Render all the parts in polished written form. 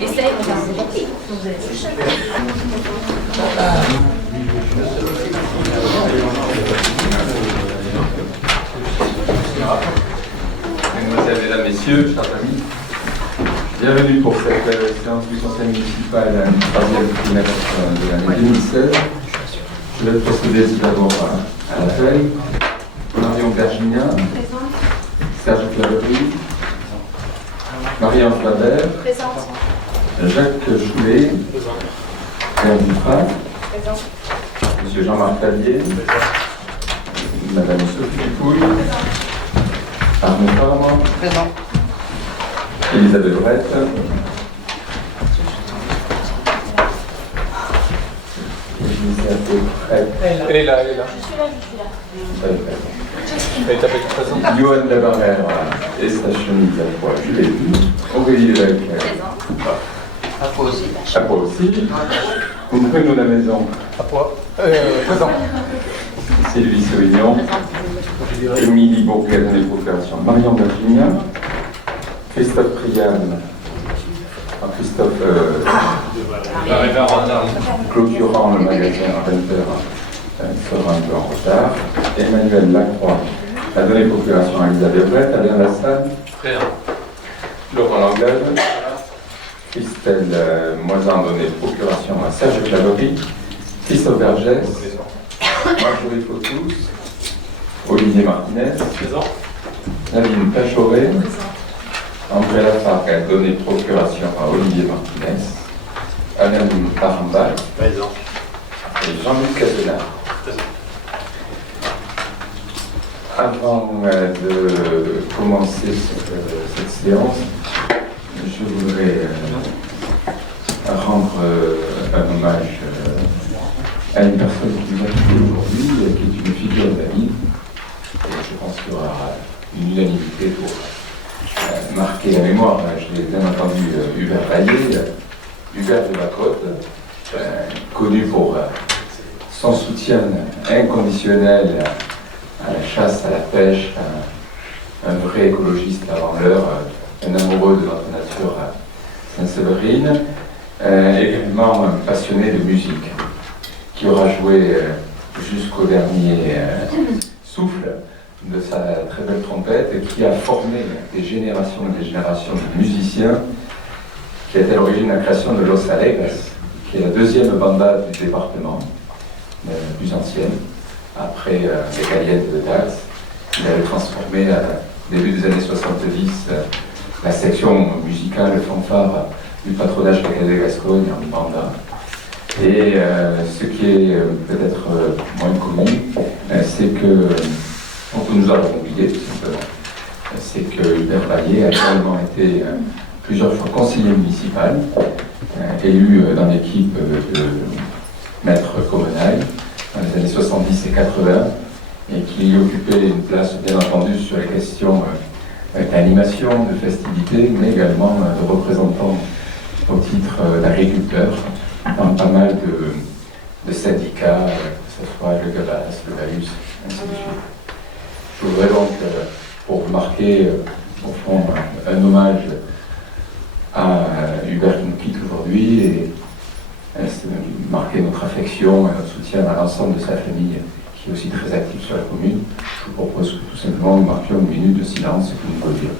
Essaye, c'est gentil. Vous avez touché. Mesdemoiselles, Mesdames, Messieurs, chers amis, bienvenue pour cette séance du Conseil municipal du 3e trimestre de l'année 2016. Je vais procéder tout d'abord à l'accueil. Marion Bergignan, Serge Claverie, Marianne Flavert, Présente. Jacques Choulet, Pierre Duprat, Monsieur Jean-Marc Tavier, Madame Sophie Dupouille, Arnaud Farman, Elisabeth Brett, Elle est là. Je suis là. Elle est avec présent. Johan Labarère et Station mise à Poix, je l'ai vu. Aurélie Lévesque. À toi aussi. À Poix aussi. Bruno La Maison. À toi. Présent. Sylvie Sauvignon. Émilie Bourguet dans les coopérations. Marion Bergignan. Christophe Priam. Christophe clôturant le magasin Renter sera un peu en retard. Emmanuel Lacroix a donné procuration à Elisabeth Brett, Alain Lassalle, Laurent Langlade, Christelle Moisan a donné procuration à Serge Claverie, Christophe Vergès, Marjorie Fautus, Olivier Martinez, Nadine Pachoret, André Lafargue a donné procuration à Olivier Martinez, Alain Parambal et Jean-Luc Castelard. Avant de commencer cette séance, je voudrais rendre un hommage à une personne qui nous a quittés aujourd'hui, qui est une figure de la vie. Et je pense qu'il y aura une unanimité pour marquer la mémoire. J'ai bien entendu Hubert Vaillé, Hubert de la Côte, connu pour son soutien inconditionnel à la chasse, à la pêche, un vrai écologiste avant l'heure, un amoureux de notre nature Saint-Séverine, également un passionné de musique, qui aura joué jusqu'au dernier souffle de sa très belle trompette et qui a formé des générations et des générations de musiciens, qui a été à l'origine de la création de Los Alegres, qui est la deuxième banda du département, la plus ancienne, après les Galiettes de Dax. Il avait transformé, au début des années 70, la section musicale, le fanfare du patronage de la Casée Gascogne en banda. Et ce qui est peut-être moins commun, c'est que, on nous avons oublié tout simplement, c'est que Hubert Vaillé a également été plusieurs fois conseiller municipal, élu dans l'équipe de Maître Comenaille dans les années 70 et 80, et qui occupait une place bien entendu sur les questions d'animation, de festivité, mais également de représentant au titre d'agriculteur dans pas mal de syndicats, que ce soit le Gabas, le Valus, ainsi de suite. Je voudrais donc, pour marquer au fond un hommage à Hubert qui nous quitte aujourd'hui et marquer notre affection et notre soutien à l'ensemble de sa famille qui est aussi très active sur la commune, je vous propose que tout simplement nous marquions une minute de silence et que nous causions.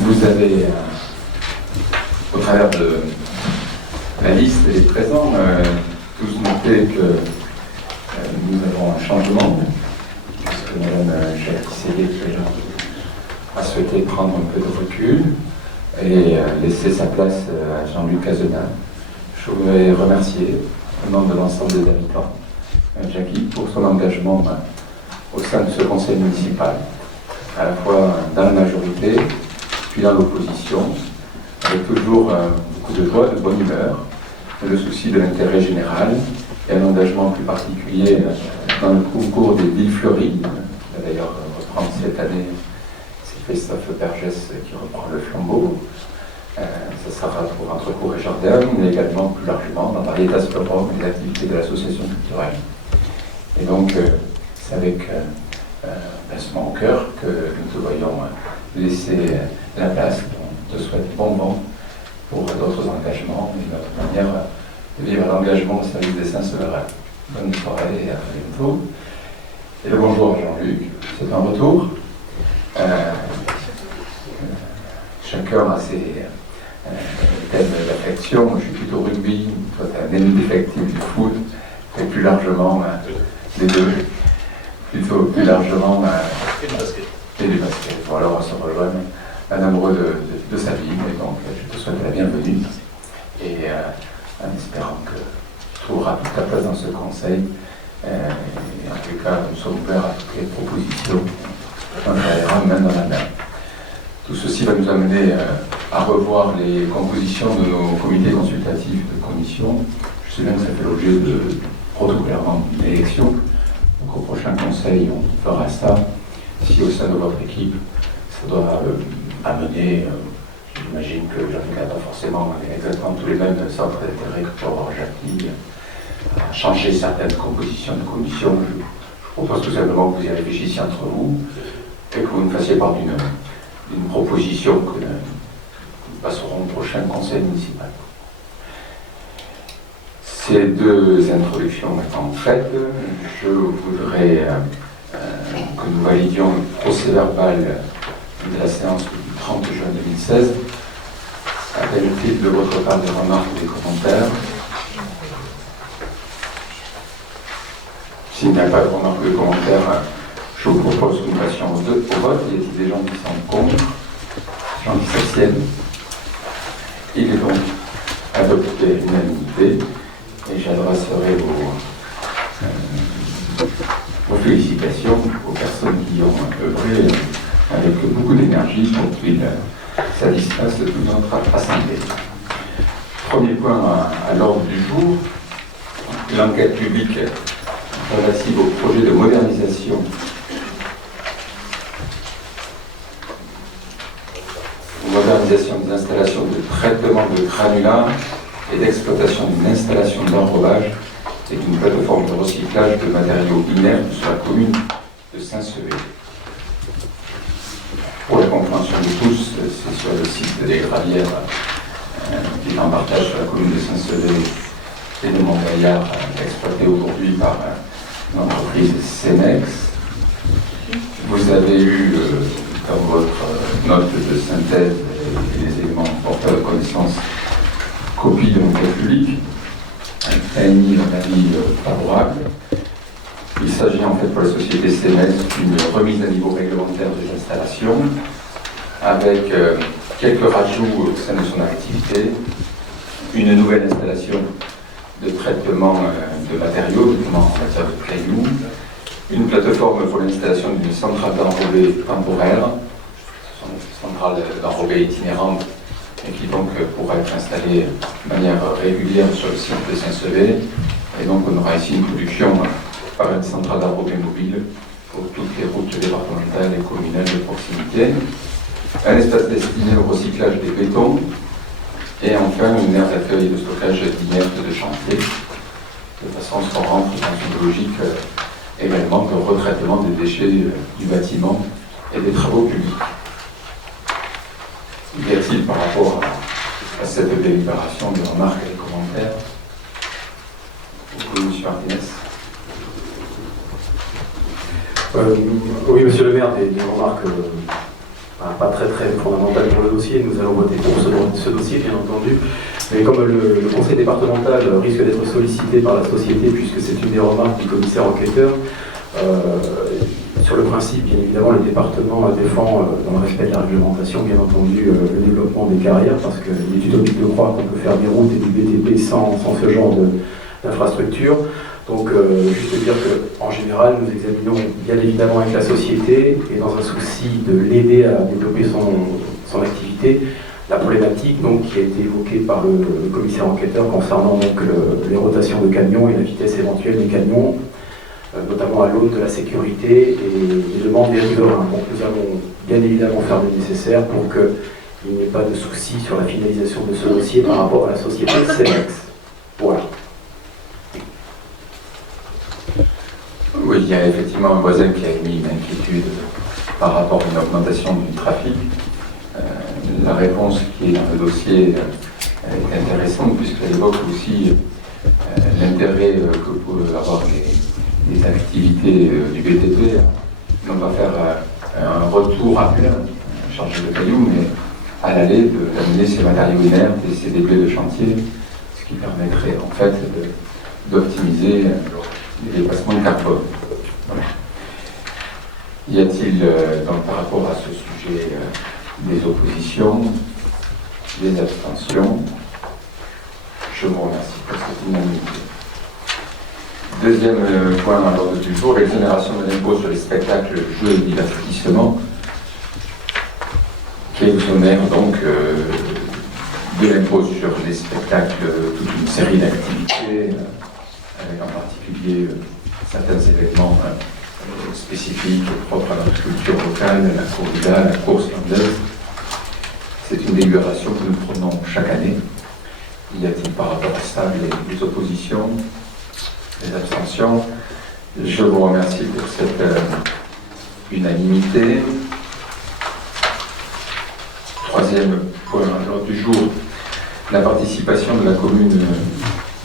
Vous avez, au travers de la liste des présents, tous noté que nous avons un changement, puisque Mme Jacques Tisséguet a souhaité prendre un peu de recul. et laisser sa place à Jean-Luc Cazenin. Je voudrais remercier, au nom de l'ensemble des habitants, Jackie pour son engagement au sein de ce conseil municipal, à la fois dans la majorité, puis dans l'opposition, avec toujours beaucoup de joie, de bonne humeur, le souci de l'intérêt général et un engagement plus particulier dans le concours des villes fleuries. On va d'ailleurs reprendre cette année, c'est Christophe Bergès qui reprend le flambeau. Ça sera pour entre cours et jardin, mais également plus largement dans Varietas Florum et les activités de l'association culturelle. Et donc, c'est avec pincement au cœur que nous te voyons laisser la place. On te souhaite bon vent pour d'autres engagements et notre manière de vivre l'engagement au service des Saints-Severins. Bonne soirée et à très bientôt. Et le bonjour à Jean-Luc, c'est un retour. Chacun a ses thèmes d'affection. Je suis plutôt rugby, toi tu es un ennemi défectif du foot, et plus largement les deux, plutôt plus largement et du basket. Bon, alors on se rejoint, un amoureux de sa vie, et donc je te souhaite la bienvenue, et en espérant que tu trouveras toute ta place dans ce conseil, et en tout cas nous sommes ouverts à toutes les propositions, on travaillera main dans la main. Tout ceci va nous amener à revoir les compositions de nos comités consultatifs de commission. Je sais bien que ça fait l'objet de protocollairement d'une élection. Donc au prochain conseil, on fera ça. Si au sein de votre équipe, ça doit amener, j'imagine que Jean-Luc n'a pas forcément exactement tous les mêmes centres d'intérêt que pour Jackie, à changer certaines compositions de commission. Je propose tout simplement que vous y réfléchissiez entre vous et que vous nous fassiez part d'une proposition que nous passerons au prochain conseil municipal. Ces deux introductions étant faites, je voudrais que nous validions le procès-verbal de la séance du 30 juin 2016. A-t-il de votre part des remarques ou des commentaires? S'il n'y a pas de remarques ou de commentaires, je vous propose que nous passions au vote. Y a-t-il des gens qui sont contre? Des gens qui s'abstiennent? Il est donc adopté à l'unanimité et j'adresserai vos félicitations aux personnes qui ont œuvré avec beaucoup d'énergie pour qu'il satisfasse toute notre assemblée. Premier point à l'ordre du jour, l'enquête publique relative au projet de modernisation des installations de traitement de granulats et d'exploitation d'une installation d'enrobage et d'une plateforme de recyclage de matériaux inertes sur la commune de Saint-Sevé. Pour la compréhension de tous, c'est sur le site des Gravières qui est en partage sur la commune de Saint-Sevé et de Montgaillard, exploité aujourd'hui par l'entreprise Cenex. Vous avez eu dans votre note de synthèse et les éléments porteurs de connaissance copie de l'enquête publique, a émis un avis favorable. Il s'agit en fait pour la société Cenex d'une remise à niveau réglementaire des installations avec quelques rajouts au sein de son activité, une nouvelle installation de traitement de matériaux, notamment en matière de cailloux, une plateforme pour l'installation d'une centrale d'enrobé temporaire, centrale d'enrobé itinérante, et qui donc pourra être installée de manière régulière sur le site de Saint-Sevé. Et donc on aura ici une production par une centrale d'enrobé mobile pour toutes les routes départementales et communales de proximité. Un espace destiné au recyclage des bétons. Et enfin une aire d'accueil et de stockage d'inertes de chantier, de façon à ce qu'on rentre dans une logique également de retraitement des déchets du bâtiment et des travaux publics. Y a-t-il par rapport à cette délibération des remarques et des commentaires? Oui, M. Martinez. Oui, monsieur le maire, des remarques pas très fondamentales pour le dossier. Nous allons voter pour ce dossier, bien entendu. Mais comme le conseil départemental risque d'être sollicité par la société, puisque c'est une des remarques du commissaire enquêteur, Sur le principe, bien évidemment, le département défend, dans le respect de la réglementation, bien entendu, le développement des carrières, parce qu'il est utopique de croire qu'on peut faire des routes et du BTP sans ce genre d'infrastructure. Donc, juste dire qu'en général, nous examinons bien évidemment avec la société, et dans un souci de l'aider à développer son activité, la problématique donc, qui a été évoquée par le commissaire enquêteur concernant donc, les rotations de camions et la vitesse éventuelle des camions, notamment à l'aune de la sécurité et des demandes des riverains. Donc nous allons bien évidemment faire le nécessaire pour qu'il n'y ait pas de souci sur la finalisation de ce dossier par rapport à la société CEMEX. Voilà. Oui, il y a effectivement un voisin qui a émis une inquiétude par rapport à une augmentation du trafic. La réponse qui est dans le dossier est intéressante puisqu'elle évoque aussi l'intérêt que peuvent avoir les activités du BTP. On va faire un retour à plein, chargé de cailloux, mais à l'aller d'amener ces matériaux inertes et ces débris de chantier, ce qui permettrait en fait d'optimiser les dépassements de carbone. Voilà. Y a-t-il donc par rapport à ce sujet des oppositions, des abstentions? Je vous remercie pour cette unanimité. Deuxième point à l'ordre du jour, l'exonération de l'impôt sur les spectacles, jeux et divertissements, qui exonère donc de l'impôt sur les spectacles toute une série d'activités, avec en particulier certains événements spécifiques propres à notre culture locale, la corrida, la course landaise. C'est une délibération que nous prenons chaque année. Y a-t-il par rapport à ça les oppositions, les abstentions? Je vous remercie pour cette unanimité. Troisième point à l'ordre du jour, la participation de la commune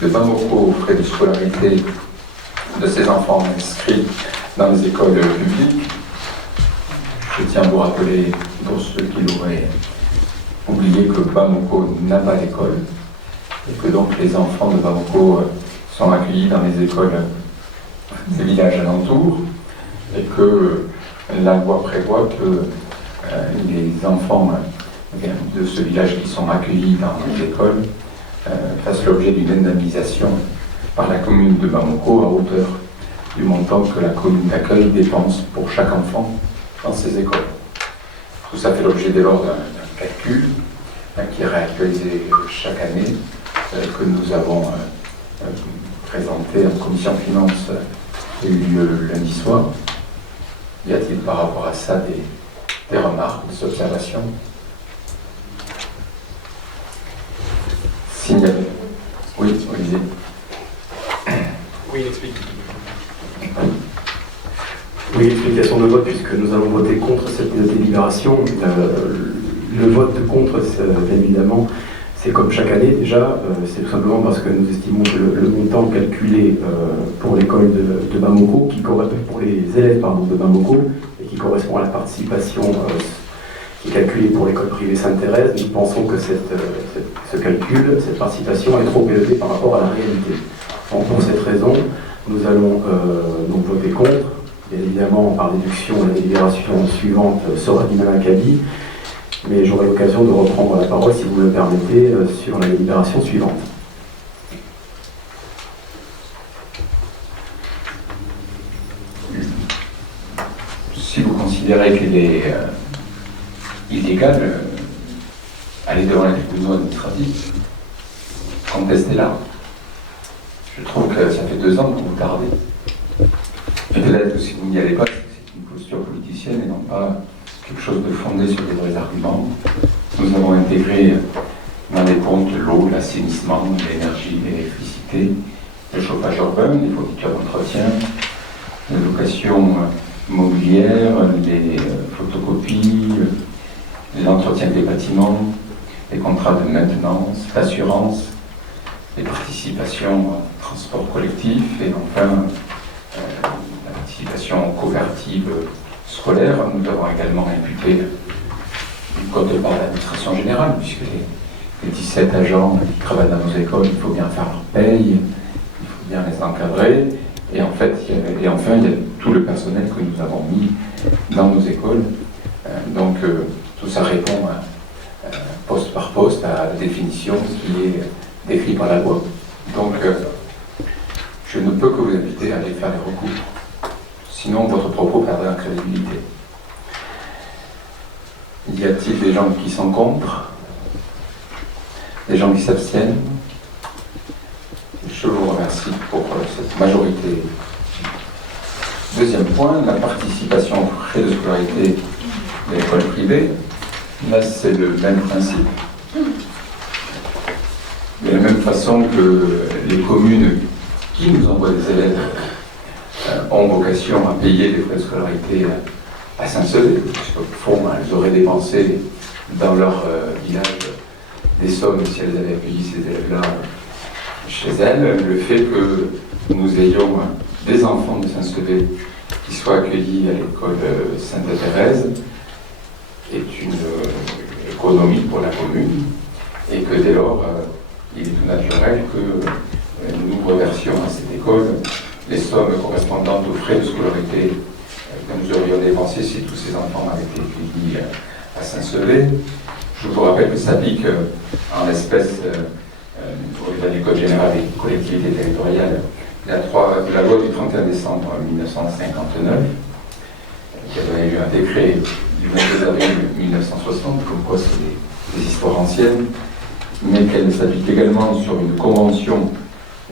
de Bamako aux frais de scolarité de ses enfants inscrits dans les écoles publiques. Je tiens à vous rappeler, pour ceux qui l'auraient oublié, que Bamako n'a pas d'école et que donc les enfants de Bamako sont accueillis dans les écoles des villages alentours et que la loi prévoit que les enfants de ce village qui sont accueillis dans les écoles fassent l'objet d'une indemnisation par la commune de Bamako à hauteur du montant que la commune d'accueil dépense pour chaque enfant dans ces écoles. Tout ça fait l'objet dès lors d'un calcul qui est réactualisé chaque année, que nous avons présenté en commission finances qui a eu lieu lundi soir. Y a-t-il par rapport à ça des remarques, des observations? S'il y avait... Oui, Olivier. Oui, il explique. Oui, explication de vote, puisque nous allons voter contre cette délibération. Le vote contre, bien évidemment, c'est comme chaque année déjà, c'est tout simplement parce que nous estimons que le montant calculé pour l'école de Bamako, pour les élèves de Bamako, et qui correspond à la participation qui est calculée pour l'école privée Sainte-Thérèse, nous pensons que ce calcul, cette participation est trop élevée par rapport à la réalité. Donc, pour cette raison, nous allons donc voter contre. Bien évidemment, par déduction, la délibération suivante sera d'Imam-Akabi, mais j'aurai l'occasion de reprendre la parole, si vous me le permettez, sur la délibération suivante. Si vous considérez qu'elle est illégale, allez devant les tribunaux administratifs, contestez-la. Je trouve que ça fait 2 ans que vous tardez. Et peut-être que si vous n'y allez pas, c'est une posture politicienne et non pas quelque chose de fondé sur des vrais arguments. Nous avons intégré dans les comptes l'eau, l'assainissement, l'énergie, l'électricité, le chauffage urbain, les fournitures d'entretien, la location mobilière, les photocopies, l'entretien des bâtiments, les contrats de maintenance, l'assurance, les participations au transport collectif et enfin la participation coopérative scolaire. Nous avons également imputé une cote par l'administration générale, puisque les 17 agents qui travaillent dans nos écoles, il faut bien faire leur paye, il faut bien les encadrer. Et en fait, enfin, il y a tout le personnel que nous avons mis dans nos écoles. Donc tout ça répond poste par poste à la définition qui est décrite par la loi. Donc je ne peux que vous inviter à aller faire les recours. Sinon votre propos perdra en crédibilité. Y a-t-il des gens qui sont contre? Des gens qui s'abstiennent? Je vous remercie pour cette majorité. Deuxième point, la participation aux frais de scolarité de l'école privée. Là, c'est le même principe. De la même façon que les communes qui nous envoient des élèves ont vocation à payer les frais de scolarité à Saint-Sevé, puisqu'au fond, elles auraient dépensé dans leur village des sommes si elles avaient accueilli ces élèves-là chez elles. Le fait que nous ayons des enfants de Saint-Sevé qui soient accueillis à l'école Sainte-Thérèse est une économie pour la commune, et que dès lors, il est tout naturel que nous reversions à cette école les sommes correspondantes aux frais de scolarité que nous aurions dépensés si tous ces enfants avaient été accueillis à Saint-Sevé. Je vous rappelle que ça s'applique en l'espèce au Code général des collectivités territoriales la loi du 31 décembre 1959, qui a donné lieu à un décret du 22 avril 1960, comme quoi c'est des histoires anciennes, mais qu'elle s'applique également sur une convention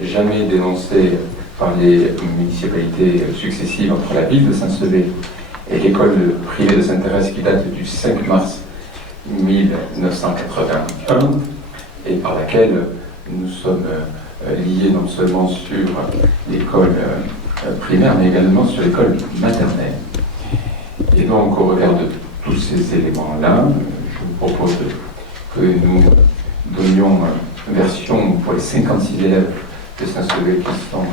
jamais dénoncée par les municipalités successives entre la ville de Saint-Sevé et l'école privée de Sainte-Thérèse, qui date du 5 mars 1981, et par laquelle nous sommes liés non seulement sur l'école primaire, mais également sur l'école maternelle. Et donc, au regard de tous ces éléments-là, je vous propose que nous donnions version pour les 56 élèves de Saint-Sevé qui sont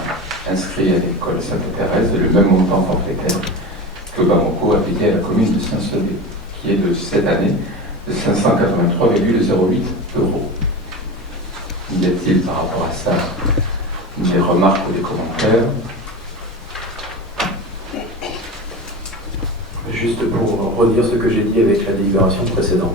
inscrits à l'école Sainte-Thérèse, le même montant forfaitaire que Bamako a payé à la commune de Saint-Sevé, qui est de cette année de 583,08 €. Y a-t-il par rapport à ça des remarques ou des commentaires? Juste pour redire ce que j'ai dit avec la délibération précédente.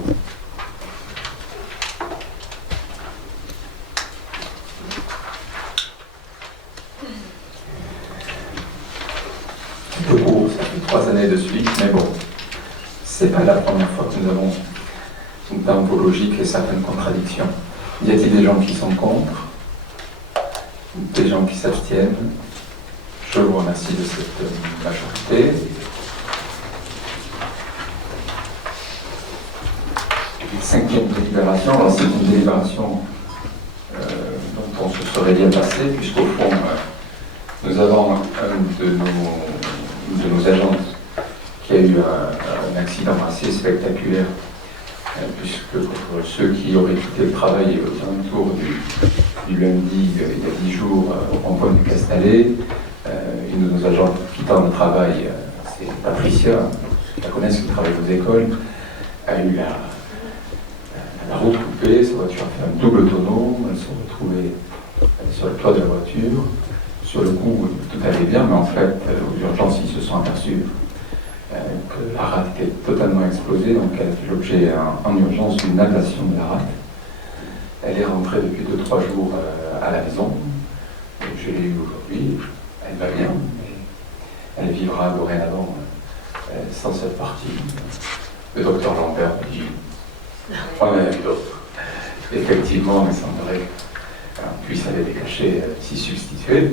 Un peu court, ça fait 3 années de suite, mais bon, c'est pas la première fois que nous avons dans vos logiques et certaines contradictions. Y a-t-il des gens qui sont contre? Des gens qui s'abstiennent? Je vous remercie de cette majorité. Cinquième délibération, alors c'est une délibération dont on se serait bien passé, puisqu'au fond, nous avons un de nos agents qui a eu un accident assez spectaculaire, puisque pour ceux qui auraient quitté le travail aux alentours du lundi, il y a 10 jours, au rond-point du Castalet, une de nos agents quittant le travail, c'est Patricia, ceux qui la connaissent, qui travaille aux écoles, a eu la route coupée, sa voiture a fait un double tonneau, elles sont retrouvées sur le toit de la voiture. Sur le coup, tout allait bien, mais en fait, aux urgences, ils se sont aperçus que la rate était totalement explosée, donc elle a fait l'objet en urgence d'une ablation de la rate. Elle est rentrée depuis 2-3 jours à la maison. Je l'ai eue aujourd'hui, elle va bien, mais elle vivra dorénavant sans cette partie. Le docteur Lambert me dit, effectivement, il semblerait qu'on puisse aller les cacher, s'y substituer.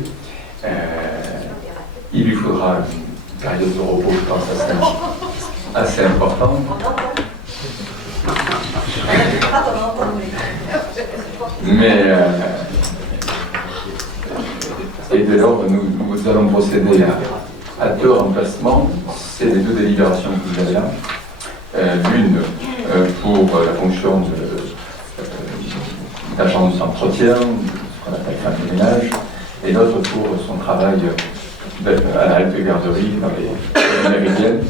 Il lui faudra une période de repos, je pense, assez importante. Mais et dès lors, nous allons procéder à 2 remplacements. C'est les 2 délibérations que vous avez là. L'une pour la fonction d'agent d'entretien, ce qu'on appelle femme de ménage, et l'autre pour son travail à la halte garderie dans les méridiennes.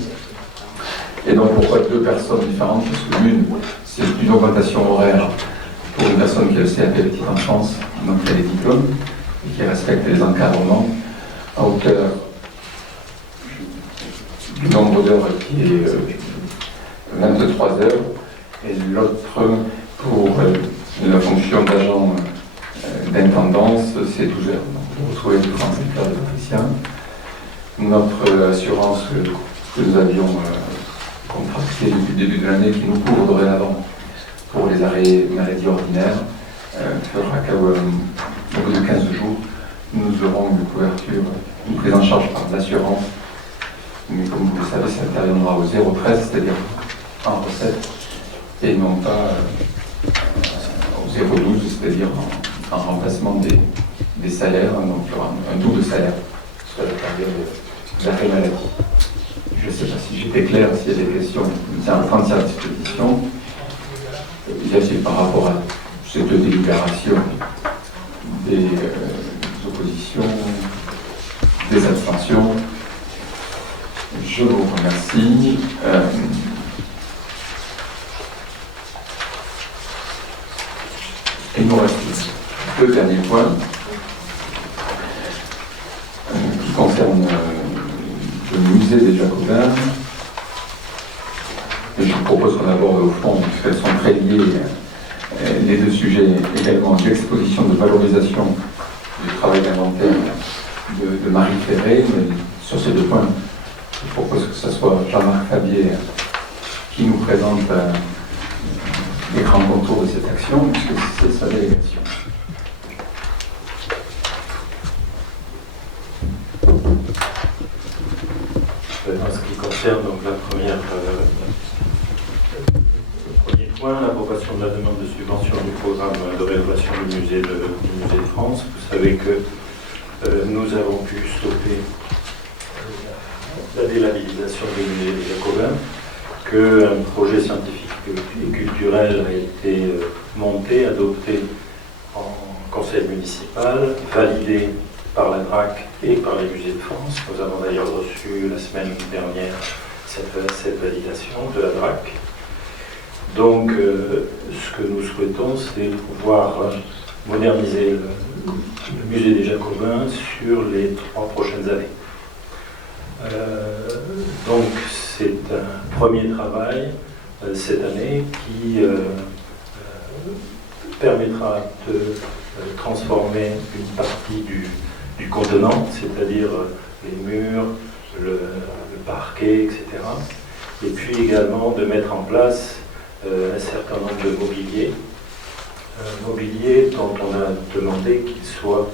Et donc pourquoi 2 personnes différentes? Parce que l'une, c'est une augmentation horaire pour une personne qui a le CAP petite enfance, donc qui a les diplômes, et qui respecte les encadrements à hauteur, du nombre d'heures qui est 23 heures, et l'autre pour la fonction d'agent d'intendance, c'est 12 heures. Donc, vous trouvez différents secteurs d'électricien. Notre assurance que nous avions contractée depuis le début de l'année, qui nous couvre dorénavant pour les arrêts maladie ordinaires, fera qu'au bout de 15 jours, nous aurons une couverture, une prise en charge par l'assurance. Mais comme vous le savez, ça interviendra au 0,13, c'est-à-dire en recette, et non pas au 0,12, c'est-à-dire en remplacement des salaires. Donc il y aura un double salaire sur la période d'arrêt maladie. Je ne sais pas si j'étais clair, s'il y a des questions, c'est un temps à disposition. Y a-t-il par rapport à ces deux délibérations des oppositions, des abstentions? Je vous remercie. Il nous reste deux derniers points qui concernent le musée des Jacobins. Et je vous propose qu'on aborde au fond, puisqu'elles sont très liées, les deux sujets également, l'exposition de valorisation du travail d'inventaire de Marie Ferré. Mais sur ces deux points, je propose que ce soit Jean-Marc Fabier qui nous présente les grands contours de cette action, puisque c'est sa délégation. En ce qui concerne donc le premier point, l'approbation de la demande de subvention du programme de rénovation du musée de France. Vous savez que nous avons pu stopper la délabellisation du musée des Jacobins, qu'un projet scientifique et culturel a été monté, adopté en conseil municipal, validé par la DRAC et par les musées de France. Nous avons d'ailleurs reçu la semaine dernière cette validation de la DRAC. Donc, ce que nous souhaitons, c'est pouvoir moderniser le musée des Jacobins sur les 3 prochaines années. Donc, c'est un premier travail cette année qui permettra de transformer une partie du contenant, c'est-à-dire les murs, le parquet, etc. Et puis également de mettre en place un certain nombre de mobilier dont on a demandé qu'il soit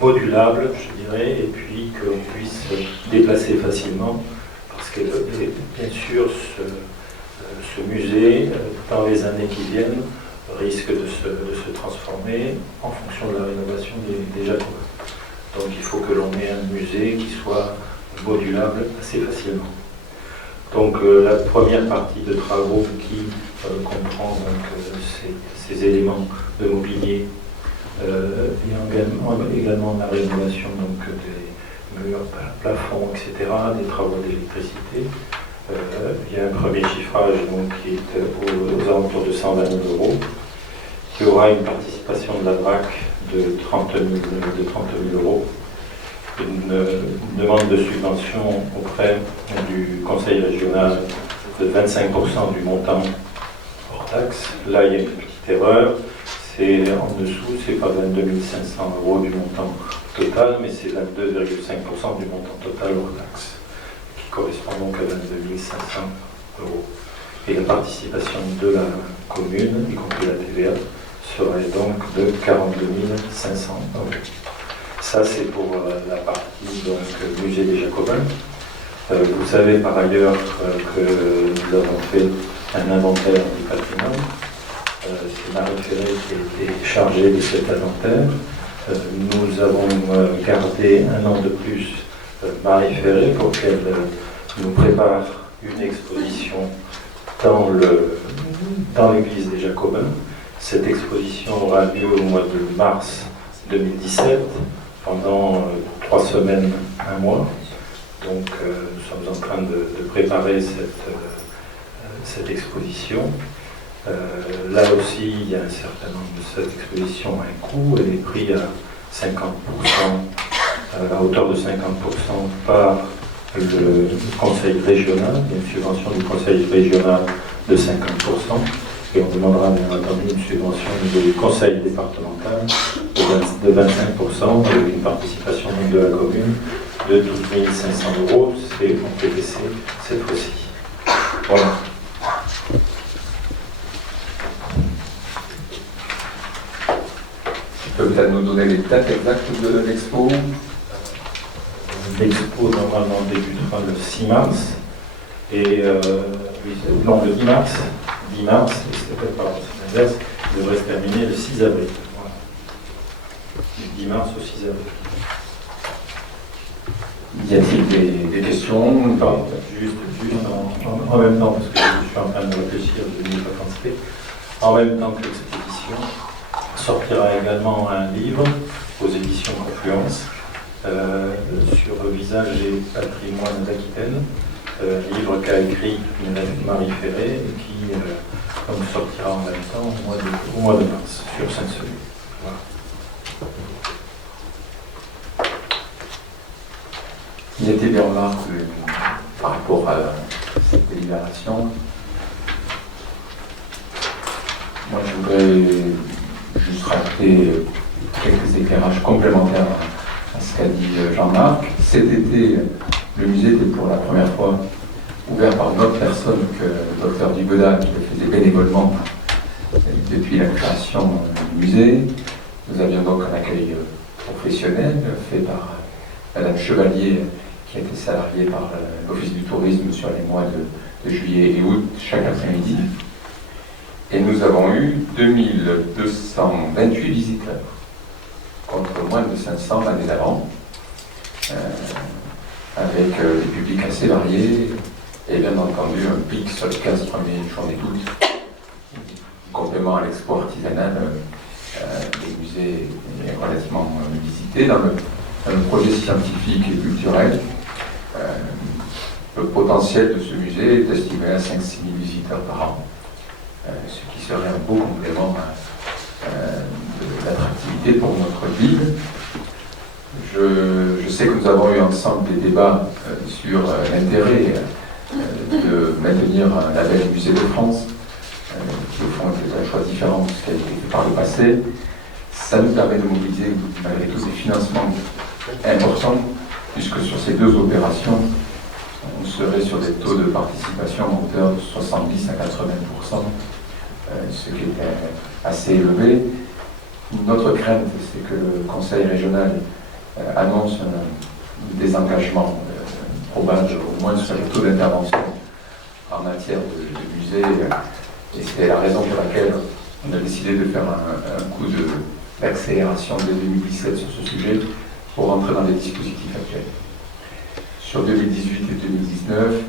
modulable, je dirais, et puis que l'on puisse déplacer facilement, parce que bien sûr ce musée, dans les années qui viennent, risque de se transformer en fonction de la rénovation des Jacobins. Donc il faut que l'on ait un musée qui soit modulable assez facilement. Donc la première partie de travaux qui comprend donc, ces éléments de mobilier et également la rénovation donc, des murs, plafonds, etc., des travaux d'électricité. Il y a un premier chiffrage donc, qui est aux alentours de 120 000 €. Il y aura une participation de la DRAC de 30 000 €. Une demande de subvention auprès du conseil régional de 25% du montant hors taxe. Là, il y a une petite erreur. C'est en dessous, c'est pas 22 500 € du montant total, mais c'est 22,5% du montant total hors taxe, qui correspond donc à 22 500 €. Et la participation de la commune, y compris la TVA, serait donc de 42 500 €. Ça, c'est pour la partie donc, musée des Jacobins. Vous savez par ailleurs que nous avons fait un inventaire du patrimoine. C'est Marie Ferré qui a été chargée de cet inventaire. Nous avons gardé un an de plus Marie Ferré pour qu'elle nous prépare une exposition dans l'église des Jacobins. Cette exposition aura lieu au mois de mars 2017, pendant 3 semaines, 1 mois. Donc nous sommes en train de préparer cette exposition. Là aussi, il y a un certain nombre de cette exposition à un coût. Elle est prise à 50% à hauteur de 50% par le conseil régional, il y a une subvention du conseil régional de 50%, et on demandera bien entendu une subvention au niveau du conseil départemental de 25%, avec une participation de la commune de 12 500 €, c'est en PDC cette fois-ci. Voilà. Tu peux peut-être nous donner les dates exactes de l'expo? L'expo normalement débutera le 6 mars, et non, le 10 mars, et c'est peut-être pas l'inverse, il devrait se terminer le 6 avril. Voilà. Du 10 mars au 6 avril. Y a-t-il des questions? Pardon, juste en même temps, parce que je suis en train de réfléchir, je n'ai pas pensé, en même temps que cette édition, sortira également un livre aux éditions Confluence sur le visage et patrimoine d'Aquitaine, livre qu'a écrit Marie Ferré et qui donc sortira en même temps au mois de mars sur Saint-Sulpice. Voilà. Y a-t-il des remarques par rapport à cette délibération? Moi, je voudrais juste rajouter quelques éclairages complémentaires à ce qu'a dit Jean-Marc. Cet été, le musée était pour la première fois ouvert par une autre personne que le docteur Dubedat, qui le faisait bénévolement depuis la création du musée. Nous avions donc un accueil professionnel fait par Madame Chevalier, qui a été salariée par l'Office du tourisme sur les mois de juillet et août chaque après-midi. Et nous avons eu 2228 visiteurs, contre moins de 500 l'année d'avant, avec des publics assez variés, et bien entendu un pic sur les 15 premières journées d'août, complément à l'expo artisanale des musées est relativement visité. Dans le projet scientifique et culturel, le potentiel de ce musée est estimé à 5-6 000 visiteurs par an, ce qui serait un beau complément de l'attractivité pour notre ville. Je sais que nous avons eu ensemble des débats sur l'intérêt de maintenir un label Musée de France, qui au fond était un choix différent de ce qui a été fait par le passé. Ça nous permet de mobiliser malgré tout des financements importants, puisque sur ces deux opérations, on serait sur des taux de participation à hauteur de 70 à 80%, ce qui est assez élevé. Notre crainte, c'est que le Conseil régional annonce un désengagement probable, au moins sur les taux d'intervention en matière de musée, et c'est la raison pour laquelle on a décidé de faire un coup d'accélération dès 2017 sur ce sujet pour rentrer dans les dispositifs actuels. Sur 2018 et 2019,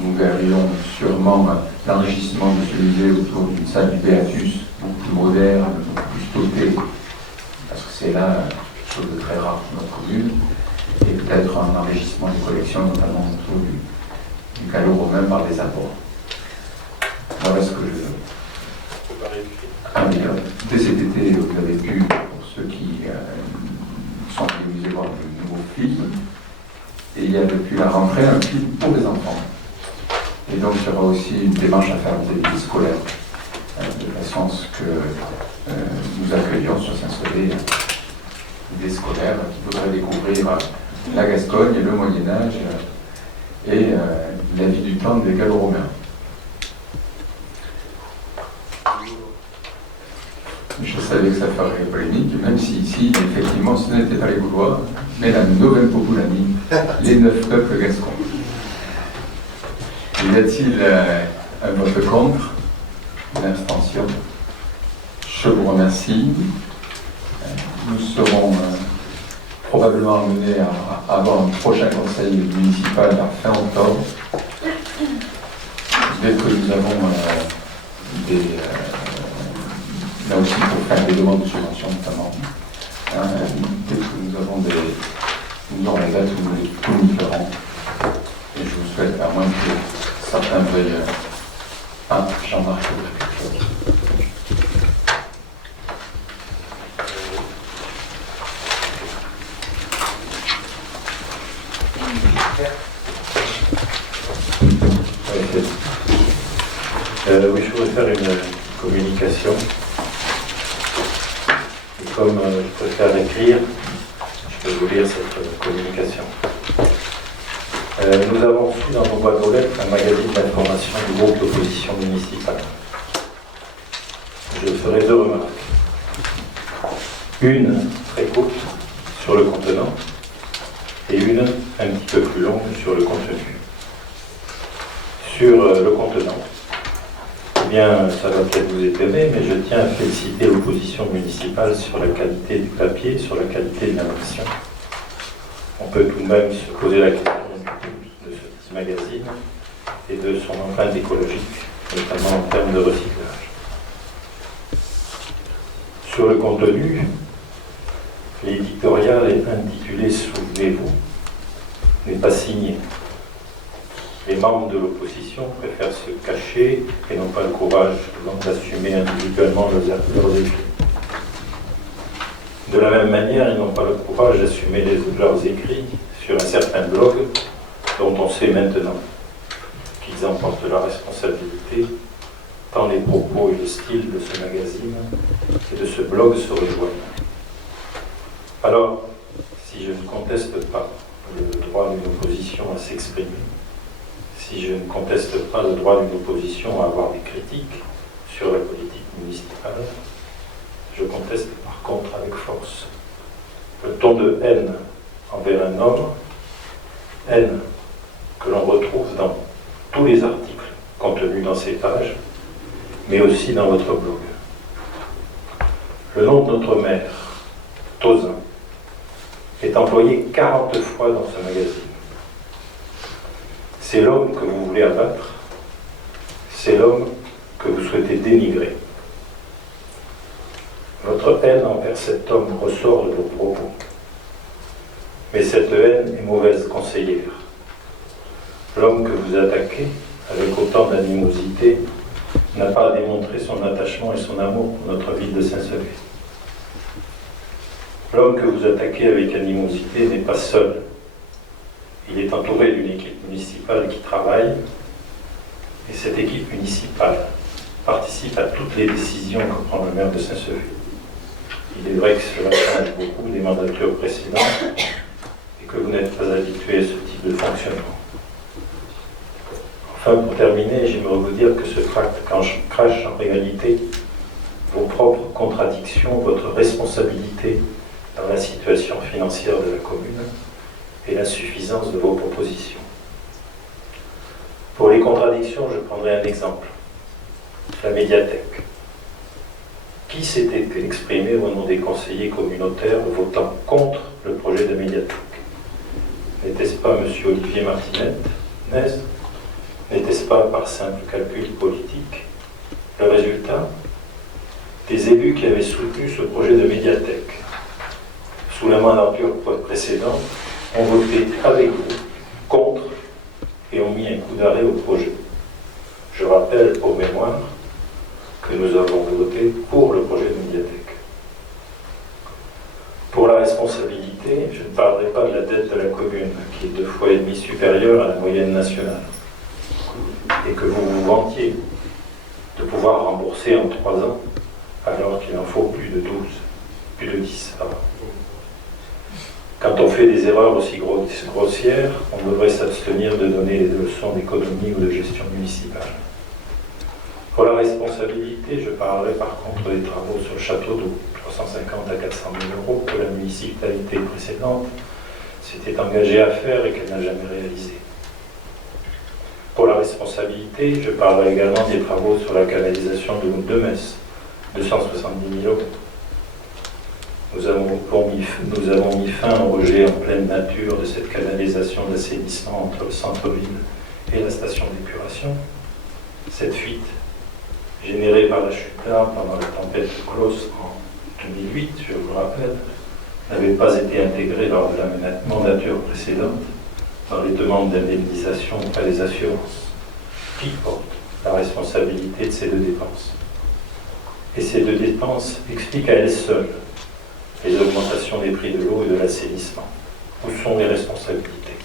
nous verrions sûrement l'enrichissement de ce musée autour d'une salle du Béatus, beaucoup plus moderne, beaucoup plus dotée, parce que c'est là quelque chose de très rare pour notre commune, et peut-être un enrichissement des collections, notamment autour du gallo-romain par des apports. Voilà ce que dès cet été, vous avez pu, pour ceux qui sont venus voir de nouveaux films, et il y a depuis la rentrée un film pour les enfants. Et donc il y aura aussi une démarche à faire vis-à-vis des scolaires, de façon à ce que nous accueillions sur Saint-Sauvé des scolaires qui voudraient découvrir la Gascogne, le Moyen-Âge et la vie du temps des Gallo-Romains. Je savais que ça ferait polémique, même si ici, effectivement, ce n'était pas les Gaulois, mais la Novem Populani, les 9 peuples gascons. Y a-t-il un vote contre? Une abstention? Je vous remercie. Nous serons probablement amenés à avoir un prochain conseil municipal à fin octobre. Dès que nous avons là aussi pour faire des demandes de subvention notamment. Dès que nous avons nous aurons les dates où nous les communiquerons. Et je vous souhaite, à moins que certains veuillent Jean-Marc quelque chose. Oui, je voudrais faire une communication. Et comme je préfère écrire, je vais vous lire cette communication. Nous avons reçu dans nos boîtes aux lettres un magazine d'information du groupe d'opposition municipale. Je ferai 2 remarques. Une très courte sur le contenant et une un petit peu plus longue sur le contenu. Sur le contenant, eh bien, ça va peut-être vous étonner, mais je tiens à féliciter l'opposition municipale sur la qualité du papier, sur la qualité de l'impression. On peut tout de même se poser la question de ce petit magazine et de son empreinte écologique, notamment en termes de recyclage. Sur le contenu, l'éditorial est intitulé « Souvenez-vous » n'est pas signé. Les membres de l'opposition préfèrent se cacher et n'ont pas le courage d'assumer individuellement leurs écrits. De la même manière, ils n'ont pas le courage d'assumer leurs écrits sur un certain blog dont on sait maintenant qu'ils en portent la responsabilité, tant les propos et le style de ce magazine et de ce blog se rejoignent. Alors, si je ne conteste pas le droit d'une opposition à s'exprimer, si je ne conteste pas le droit d'une opposition à avoir des critiques sur la politique municipale, je conteste par contre avec force le ton de haine envers un homme, haine que l'on retrouve dans tous les articles contenus dans ces pages, mais aussi dans votre blog. Le nom de notre maire, Tauzin, est employé 40 fois dans ce magazine. C'est l'homme que vous voulez abattre, c'est l'homme que vous souhaitez dénigrer. Votre haine envers cet homme ressort de vos propos. Mais cette haine est mauvaise conseillère. L'homme que vous attaquez, avec autant d'animosité, n'a pas démontré son attachement et son amour pour notre ville de Saint-Sevé. L'homme que vous attaquez avec animosité n'est pas seul. Il est entouré d'une équipe municipale qui travaille, et cette équipe municipale participe à toutes les décisions que prend le maire de Saint-Sevé. Il est vrai que cela change beaucoup des mandatures précédentes et que vous n'êtes pas habitué à ce type de fonctionnement. Enfin, pour terminer, j'aimerais vous dire que ce tract crache en réalité vos propres contradictions, votre responsabilité dans la situation financière de la commune et l'insuffisance de vos propositions. Pour les contradictions, je prendrai un exemple. La médiathèque. Qui s'était exprimé au nom des conseillers communautaires votant contre le projet de médiathèque? N'était-ce pas M. Olivier Martinez? N'était-ce pas par simple calcul politique? Le résultat? Des élus qui avaient soutenu ce projet de médiathèque sous la mandature précédente ont voté avec vous contre et ont mis un coup d'arrêt au projet. Je rappelle pour mémoire que nous avons voté pour le projet de médiathèque. Pour la responsabilité, je ne parlerai pas de la dette de la commune, qui est 2,5 fois supérieure à la moyenne nationale, et que vous vous vantiez de pouvoir rembourser en 3 ans, alors qu'il en faut plus de 10. Quand on fait des erreurs aussi grossières, on devrait s'abstenir de donner des leçons d'économie ou de gestion municipale. Pour la responsabilité, je parlerai par contre des travaux sur le château d'eau, 350 à 400 000 euros que la municipalité précédente s'était engagée à faire et qu'elle n'a jamais réalisé. Pour la responsabilité, je parlerai également des travaux sur la canalisation de Metz, 270 000 euros. Nous avons mis fin au rejet en pleine nature de cette canalisation d'assainissement entre le centre-ville et la station d'épuration. Cette fuite, générée par la chute d'arbres pendant la tempête de Klaus en 2008, je vous le rappelle, n'avait pas été intégrée lors de la mandature précédente dans les demandes d'indemnisation auprès des assurances. Qui porte la responsabilité de ces 2 dépenses? Et ces 2 dépenses expliquent à elles seules les augmentations des prix de l'eau et de l'assainissement. Où sont les responsabilités?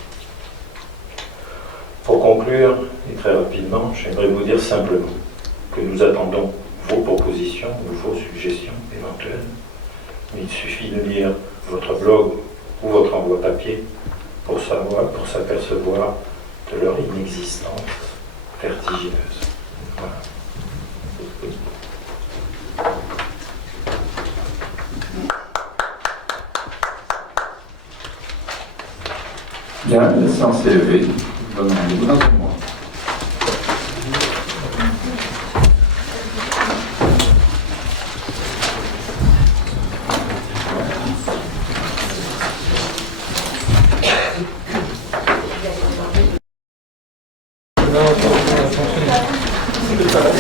Pour conclure, et très rapidement, j'aimerais vous dire simplement que nous attendons vos propositions ou vos suggestions éventuelles. Mais il suffit de lire votre blog ou votre envoi papier pour s'apercevoir de leur inexistence vertigineuse. Voilà. Bien, la séance est levée. Bonne rendez-vous dans un mois. Non, ça fonctionne.